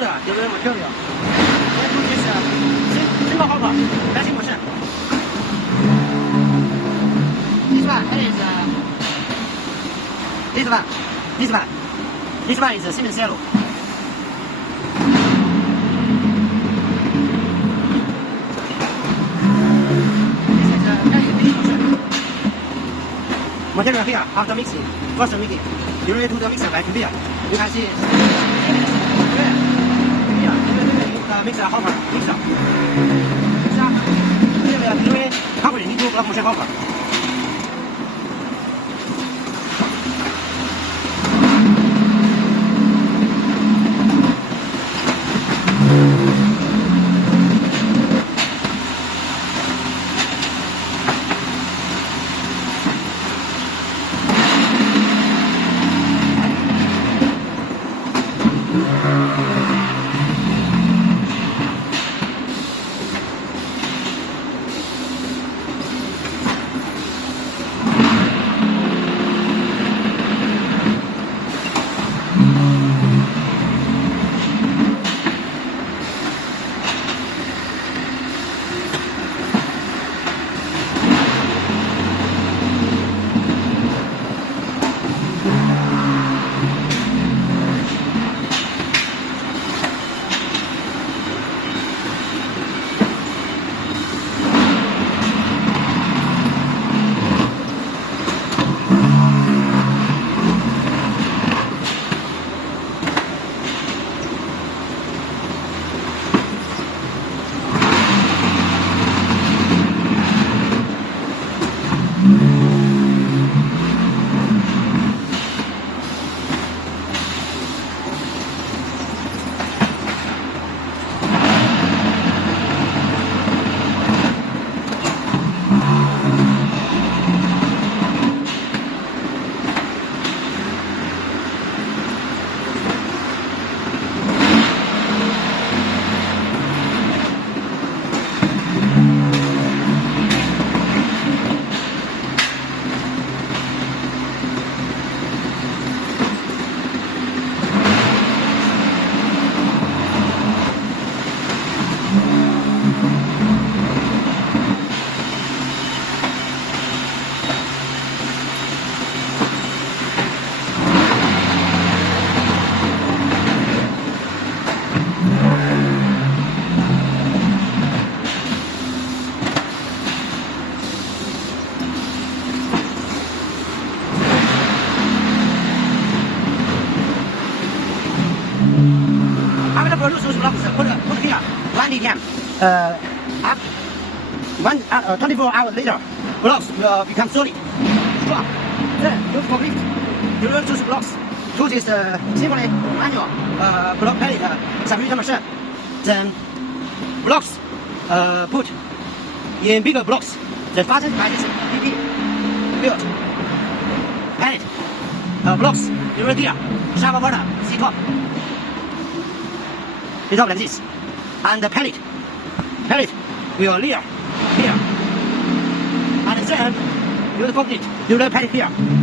the delivery material. Let's put this single hopper, pressing machine. This one is this one is a Siemens Cello. Material here after mixing, first mixing, delivery to the mixer by conveyor. You can see here, the mixer hopper, mixer. Here we are delivery covering into block motion hopper. After produce those blocks, put here 1 ATM. After 24 hours later, blocks will become solid, strong. Then you complete. You will choose blocks to this simply manual block pellet submission machine. Then blocks put in bigger blocks. Then fastened by this PP built pellet blocks. You will here sharp water, C-top. It's up like this, and the pellet will layer here, and then you will complete. You will pellet here.